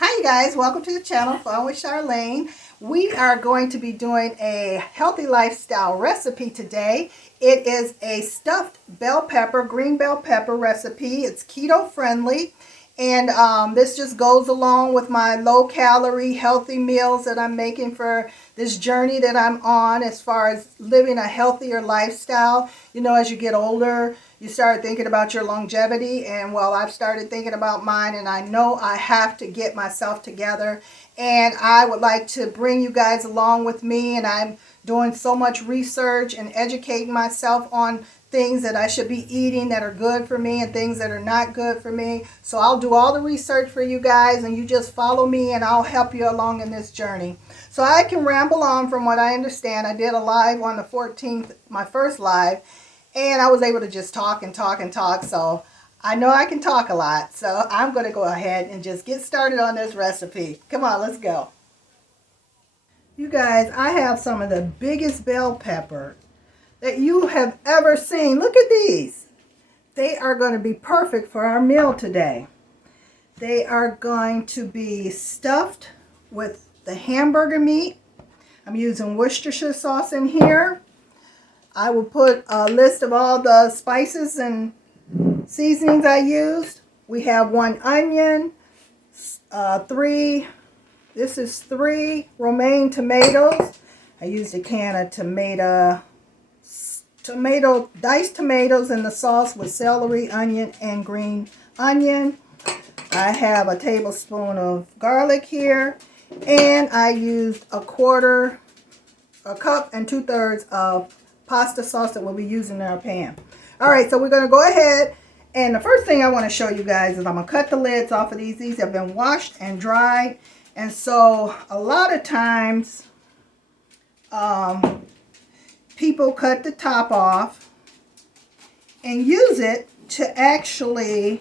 Hi you guys, welcome to the channel, Fun with Charlene. We are going to be doing a healthy lifestyle recipe today. It is a stuffed bell pepper, green bell pepper recipe. It's keto friendly. And this just goes along with my low calorie healthy meals that I'm making for this journey that I'm on as far as living a healthier lifestyle. You know, as you get older, you start thinking about your longevity, and well, I've started thinking about mine, and I know I have to get myself together, and I would like to bring you guys along with me. And I'm doing so much research and educating myself on things that I should be eating that are good for me and things that are not good for me. So I'll do all the research for you guys, and you just follow me and I'll help you along in this journey. So I can ramble on from what I understand. I did a live on the 14th, my first live, and I was able to just talk and talk and talk. So I know I can talk a lot. So I'm going to go ahead and just get started on this recipe. Come on, let's go. You guys, I have some of the biggest bell pepper that you have ever seen. Look at these. They are going to be perfect for our meal today. They are going to be stuffed with the hamburger meat. I'm using Worcestershire sauce in here. I will put a list of all the spices and seasonings I used. We have 1 onion, 3 Romaine tomatoes. I used a can of diced tomatoes in the sauce with celery, onion, and green onion. I have a tablespoon of garlic here, and I used a cup and 2/3 of pasta sauce that we'll be using in our pan. All right, so we're going to go ahead, and the first thing I want to show you guys is I'm going to cut the lids off of these. These have been washed and dried, and so a lot of times people cut the top off and use it to actually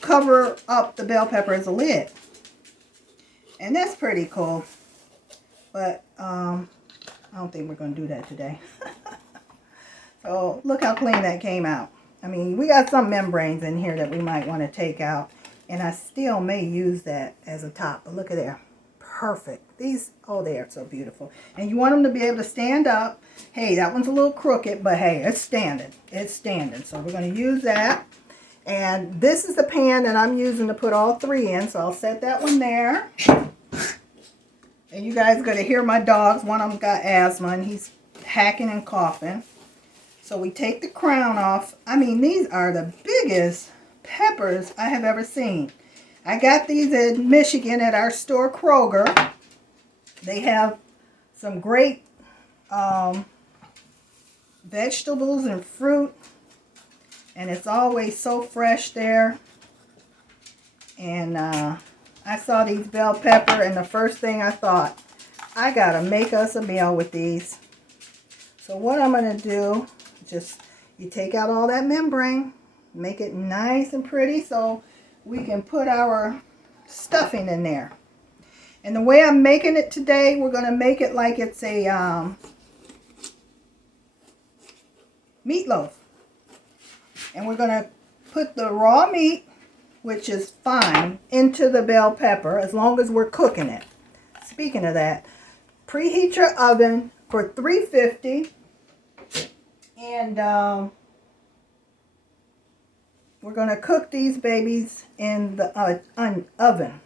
cover up the bell pepper as a lid. And that's pretty cool. But I don't think we're going to do that today. So look how clean that came out. I mean, we got some membranes in here that we might want to take out. And I still may use that as a top. But look at there. Perfect. These, oh, they are so beautiful. And you want them to be able to stand up. Hey, that one's a little crooked, but hey, it's standing. It's standing. So we're going to use that. And this is the pan that I'm using to put all 3 in. So I'll set that one there. And you guys are going to hear my dogs. One of them got asthma and he's hacking and coughing. So we take the crown off. I mean, these are the biggest peppers I have ever seen. I got these in Michigan at our store, Kroger. They have some great vegetables and fruit. And it's always so fresh there. And I saw these bell pepper, and the first thing I thought, I got to make us a meal with these. So what I'm going to do, just you take out all that membrane, make it nice and pretty so we can put our stuffing in there. And the way I'm making it today, we're going to make it like it's a meatloaf. And we're going to put the raw meat, which is fine, into the bell pepper as long as we're cooking it. Speaking of that, preheat your oven for 350. And we're going to cook these babies in the oven.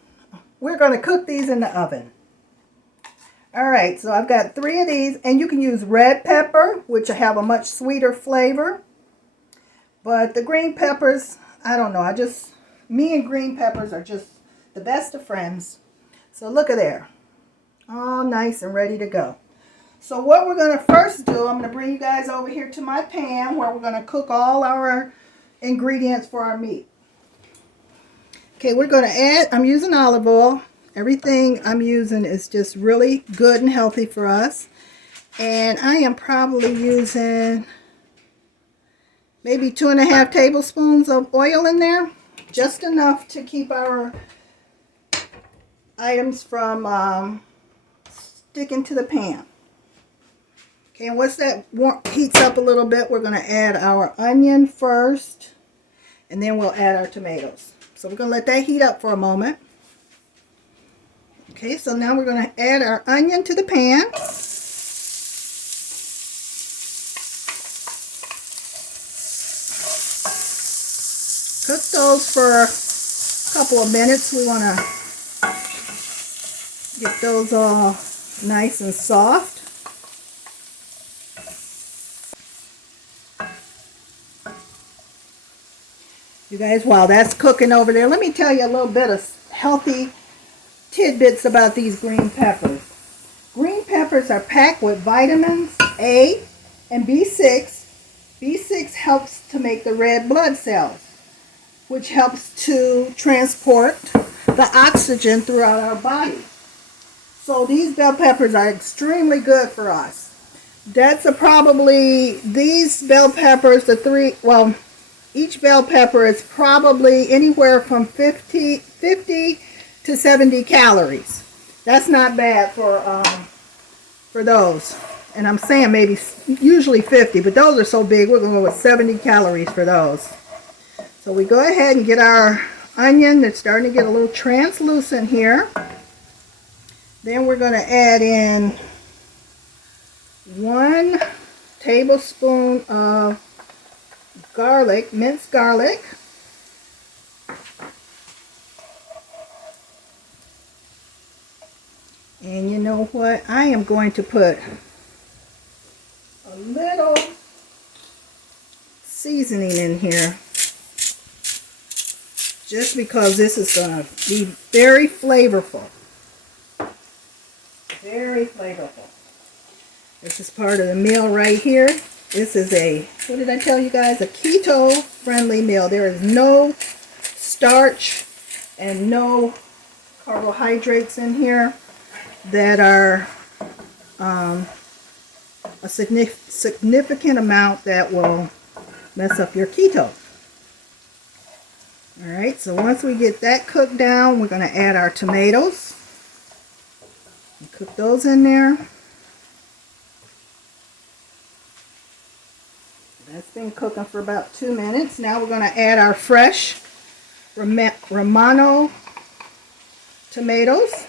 We're going to cook these in the oven. All right, so I've got 3 of these, and you can use red pepper, which have a much sweeter flavor. But the green peppers, I don't know. Me and green peppers are just the best of friends. So look at there. All nice and ready to go. So what we're going to first do, I'm going to bring you guys over here to my pan where we're going to cook all our ingredients for our meat. Okay, we're going to add, I'm using olive oil. Everything I'm using is just really good and healthy for us. And I am probably using maybe 2.5 tablespoons of oil in there. Just enough to keep our items from sticking to the pan. Okay, and once that heats up a little bit, we're going to add our onion first, and then we'll add our tomatoes. So we're going to let that heat up for a moment. Okay, so now we're going to add our onion to the pan. Cook those for a couple of minutes. We want to get those all nice and soft. You guys, while that's cooking over there, let me tell you a little bit of healthy tidbits about these green peppers. Green peppers are packed with vitamins A and B6. B6 helps to make the red blood cells, which helps to transport the oxygen throughout our body. So these bell peppers are extremely good for us. That's these bell peppers, each bell pepper is probably anywhere from 50 to 70 calories. That's not bad for those. And I'm saying maybe usually 50, but those are so big, we're going to go with 70 calories for those. So we go ahead and get our onion that's starting to get a little translucent here. Then we're going to add in 1 tablespoon of garlic, minced garlic. And you know what? I am going to put a little seasoning in here, just because this is going to be very flavorful. Very flavorful. This is part of the meal right here. This is what did I tell you guys? A keto friendly meal. There is no starch and no carbohydrates in here that are a significant amount that will mess up your keto. Alright, so once we get that cooked down, we're going to add our tomatoes. And cook those in there. That's been cooking for about 2 minutes. Now we're going to add our fresh Romano tomatoes.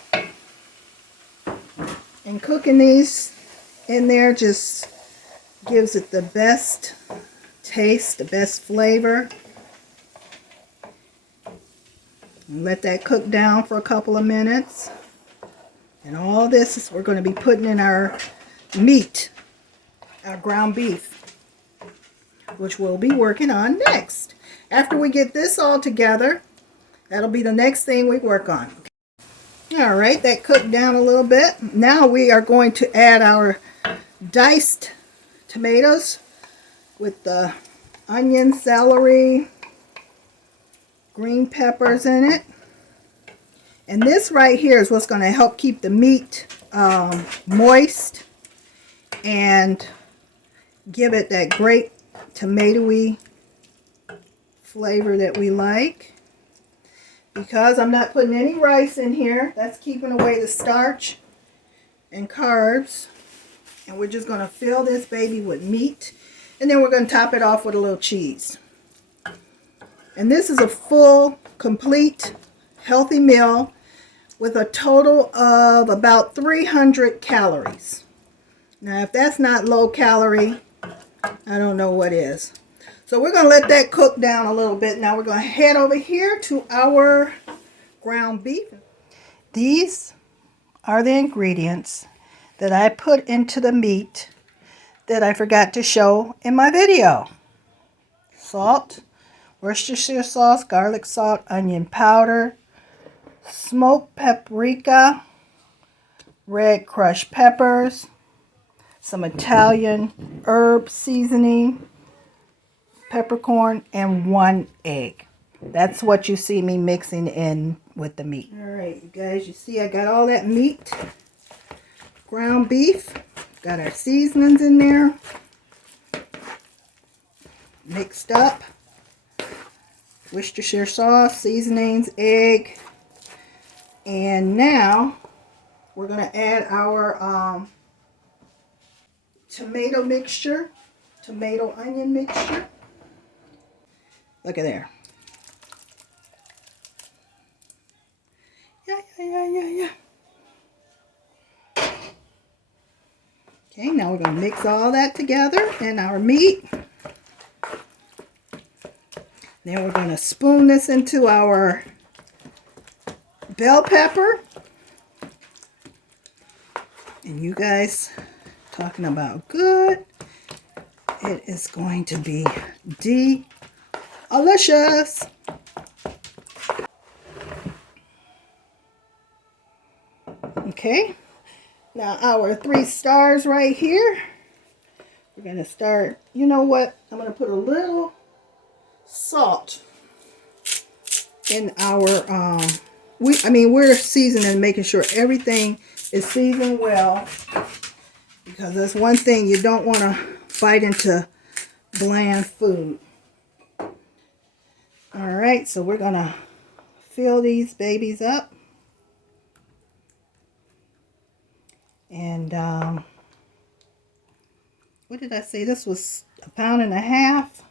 And cooking these in there just gives it the best taste, the best flavor. And let that cook down for a couple of minutes. And all this we're going to be putting in our meat, our ground beef, which we'll be working on next. After we get this all together, that'll be the next thing we work on. Alright, that cooked down a little bit. Now we are going to add our diced tomatoes with the onion, celery, green peppers in it. And this right here is what's going to help keep the meat moist and give it that great tomatoey flavor that we like. Because I'm not putting any rice in here, that's keeping away the starch and carbs. And we're just going to fill this baby with meat. And then we're going to top it off with a little cheese. And this is a full, complete, healthy meal with a total of about 300 calories. Now, if that's not low calorie, I don't know what is. So we're going to let that cook down a little bit. Now we're going to head over here to our ground beef. These are the ingredients that I put into the meat that I forgot to show in my video. Salt, Worcestershire sauce, garlic salt, onion powder, smoked paprika, red crushed peppers, some Italian herb seasoning, peppercorn, and 1 egg. That's what you see me mixing in with the meat. Alright, you guys, you see I got all that meat, ground beef, got our seasonings in there, mixed up, Worcestershire sauce, seasonings, egg, and now we're going to add our tomato mixture, tomato onion mixture. Look at there. Yeah. Okay, now we're going to mix all that together in our meat. Then we're going to spoon this into our bell pepper. And you guys talking about good. It is going to be delicious. Okay, now our 3 stars right here. We're going to start, you know what? I'm going to put a little salt in our, we're seasoning, making sure everything is seasoned well. Because that's one thing, you don't want to bite into bland food. Alright, so we're going to fill these babies up. And what did I say? This was 1.5 pounds.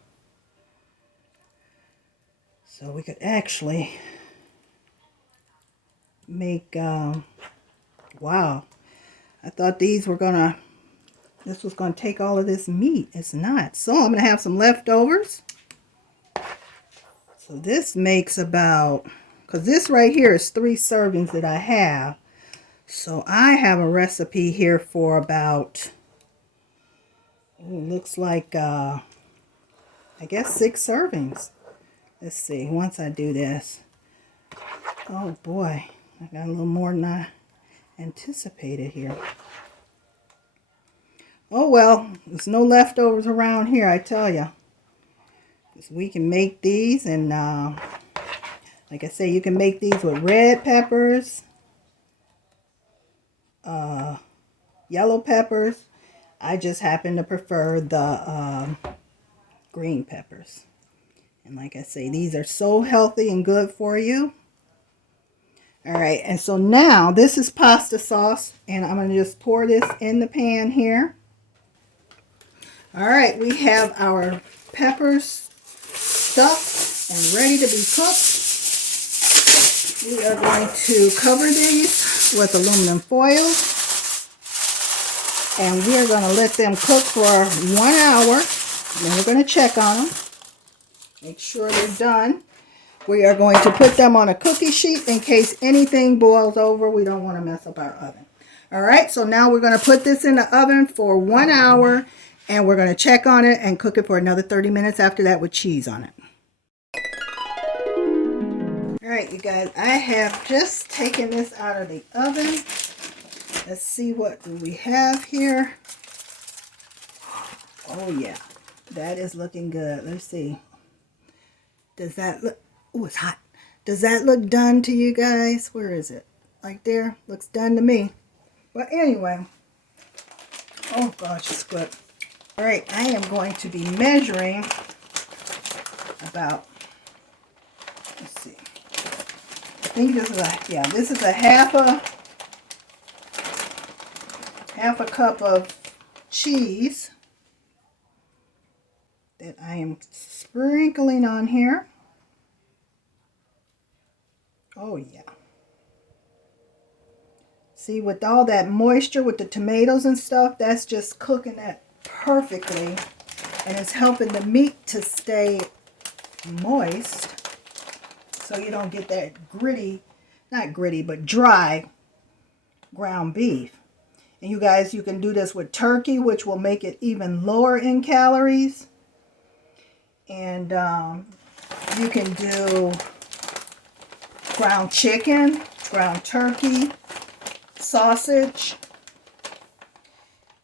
So we could actually make, wow. I thought these were gonna, this was gonna take all of this meat. It's not. So I'm gonna have some leftovers. So this makes about, because this right here is 3 servings that I have. So I have a recipe here for about, looks like, I guess 6 servings. Let's see, once I do this. Oh boy, I got a little more than I anticipated here. Oh well, there's no leftovers around here, I tell you. We can make these, and like I say, you can make these with red peppers, yellow peppers. I just happen to prefer the green peppers. And like I say, these are so healthy and good for you. Alright, and so now this is pasta sauce, and I'm going to just pour this in the pan here. Alright, we have our peppers stuffed and ready to be cooked. We are going to cover these with aluminum foil. And we are going to let them cook for 1 hour. Then we're going to check on them. Make sure they're done. We are going to put them on a cookie sheet in case anything boils over. We don't want to mess up our oven. Alright, so now we're going to put this in the oven for 1 hour. And we're going to check on it and cook it for another 30 minutes after that with cheese on it. Alright, you guys, I have just taken this out of the oven. Let's see what do we have here. Oh yeah, that is looking good. Let's see. Does that look, oh, it's hot. Does that look done to you guys? Where is it? Right there? Looks done to me. But anyway, oh gosh, it's good. Alright, I am going to be measuring about, let's see. I think this is a, yeah, this is a half a cup of cheese that I am sprinkling on here. Oh yeah. See, with all that moisture with the tomatoes and stuff, that's just cooking that perfectly, and it's helping the meat to stay moist so you don't get that gritty, not gritty, but dry ground beef. And you guys, you can do this with turkey, which will make it even lower in calories. And you can do ground chicken, ground turkey, sausage.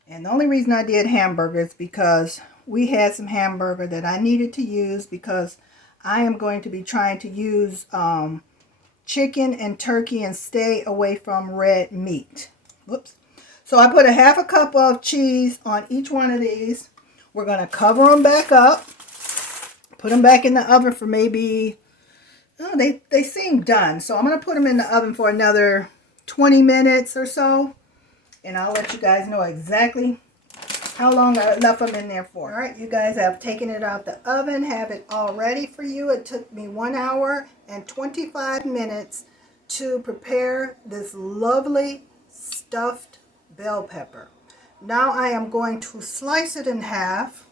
And the only reason I did hamburgers because we had some hamburger that I needed to use because I am going to be trying to use chicken and turkey and stay away from red meat. Whoops. So I put a half a cup of cheese on each one of these. We're going to cover them back up. Put them back in the oven for maybe, oh, they seem done. So I'm going to put them in the oven for another 20 minutes or so. And I'll let you guys know exactly how long I left them in there for. Alright, you guys, I've taken it out the oven, have it all ready for you. It took me 1 hour and 25 minutes to prepare this lovely stuffed bell pepper. Now I am going to slice it in half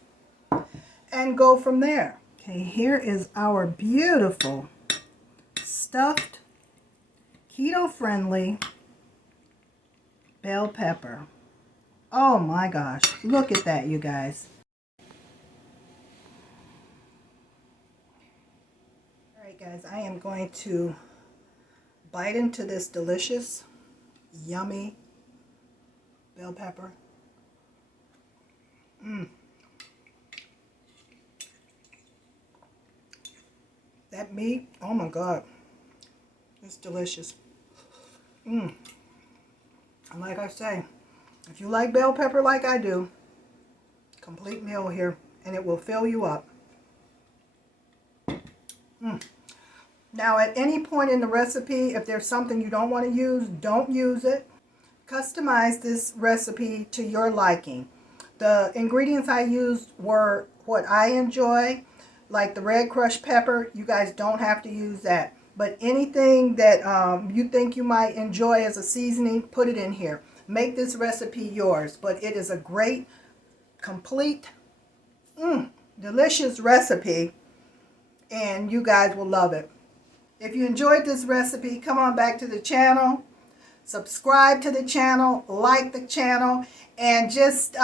and go from there. Okay, here is our beautiful stuffed keto friendly bell pepper. Oh my gosh, look at that, you guys. All right, guys, I am going to bite into this delicious, yummy bell pepper. That meat, oh my God, it's delicious. And like I say, if you like bell pepper like I do, complete meal here, and it will fill you up. Now, at any point in the recipe, if there's something you don't want to use, don't use it. Customize this recipe to your liking. The ingredients I used were what I enjoy, like the red crushed pepper. You guys don't have to use that. But anything that you think you might enjoy as a seasoning, put it in here. Make this recipe yours. But it is a great, complete, delicious recipe, and you guys will love it. If you enjoyed this recipe, come on back to the channel. Subscribe to the channel, like the channel, and just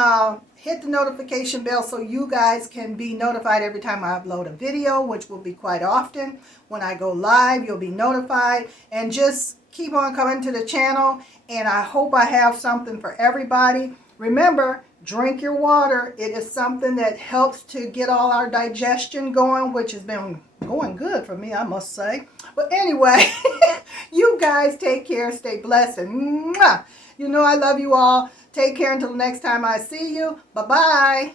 hit the notification bell so you guys can be notified every time I upload a video, which will be quite often. When I go live, you'll be notified. And just keep on coming to the channel, and I hope I have something for everybody. Remember, drink your water. It is something that helps to get all our digestion going, which has been going good for me, I must say. But anyway, you guys take care, stay blessed, and mwah! You know I love you all. Take care until the next time I see you. Bye-bye.